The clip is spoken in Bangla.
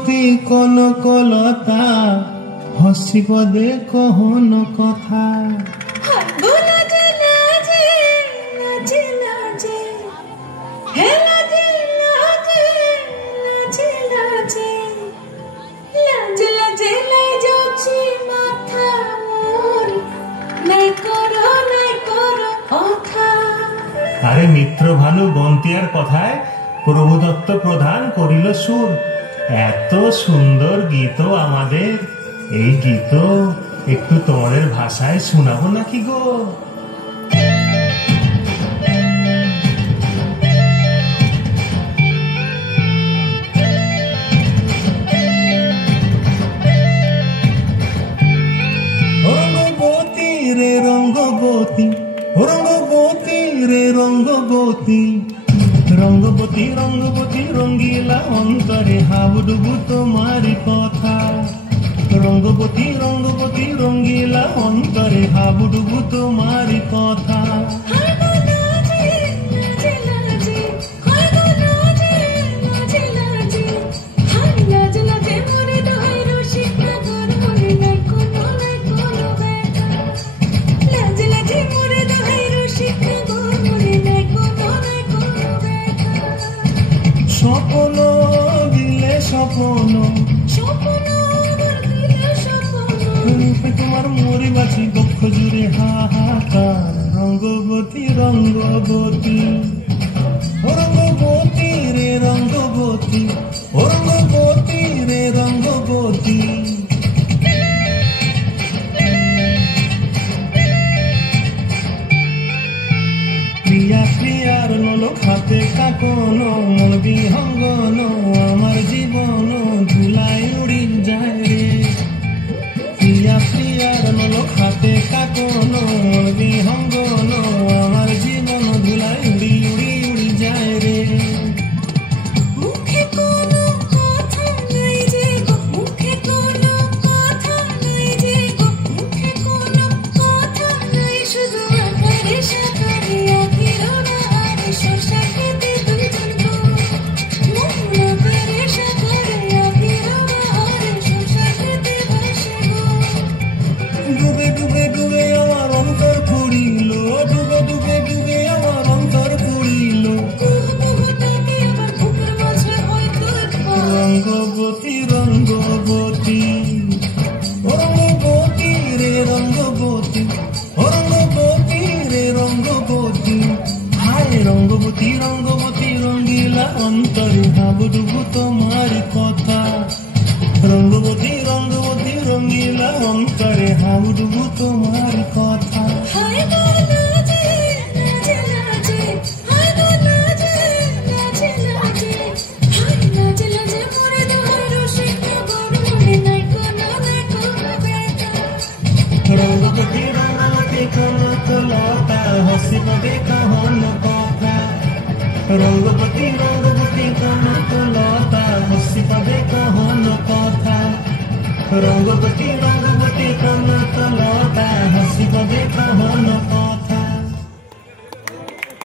রঙ্গবতী কনকলতা হসিব দে কহন কথা। আরে মিত্র ভানু বন্তিয়ার কথায় প্রভুদত্ত প্রধান করিল সুর। এত সুন্দর গীত আমাদের, এই গীত একটু তোমাদের ভাষায় শোনাবো নাকি গো? রঙ্গবতী রে রঙ্গবতী, রঙ্গবতী রে রঙ্গবতী, রঙ্গবতী রঙ্গবতী রঙ্গিলা অন্তরে হাবুডুবু তোমারি কথা। রঙ্গবতী রঙ্গবতী রঙ্গিলা অন্তরে হাবুডুবু তোমারি কথা। স্বপ্ন দিলে স্বপ্ন, তোমার মরি বাছি বক্ষ জুড়ে হাহাকার। রঙ্গবতী রঙ্গবতী, রঙ্গবতী রে রঙ্গবতী, রঙ্গবতী রে রঙ্গবতী। প্রিয়া প্রিয়ার নলক হাতে কাকন, মন বিহঙ্গন আমার জীবন ধুলায় উড়ি যায় রে। প্রিয়া প্রিয়ার নলক হাতে কাকন, মন বিহঙ্গন আমার জীবন ধুলায় উড়ি উড়ি উড়ি যায় রে। মুখে কোনো কথা নাই যে গো, মুখে কোনো কথা নাই যে গো, মুখে কোনো কথা নাই, শুধু আকারে সাকারে আখিরোনা আর সরষা খেতে দুইজন গো। মন আকারে সাকারে আখিরোনা আর সরষা খেতে ভাসে গো। ডুবে ডুবে ডুবে আমার অন্তর পুড়িল, ডুবে ডুবে ডুবে আমার অন্তর পুড়িল। তাকে আবার বুকের মাঝে হয়তো একবার রঙ্গবতী রঙ্গবতী, রঙ্গবতী রে রঙ্গবতী, রঙ্গবতী রে রঙ্গবতী। হায় রঙ্গবতী রঙ্গবতী রঙ্গিলা অন্তরে হাবুডুবু তোমার কথা। রঙ্গবতী রঙ্গবতী রঙ্গিলা অন্তরে হাবুডুবু তোমার কথা। হায় গো লাজে লাজে লাজে, হায় গো লাজে লাজে লাজে, হায় লাজে লাজে মরে দোহাই রসিক নগর, মনে নাই কোনো নাই কোনো ব্যথা। রঙ্গবতী রঙ্গবতী কনকলতা হসিব দে কহন কথা। রঙ্গবতী রঙ্গবতী কনকলতা হসিব দে কহন কথা। রঙ্গবতী রঙ্গবতী কনকলতা হসিব দে কহন কথা।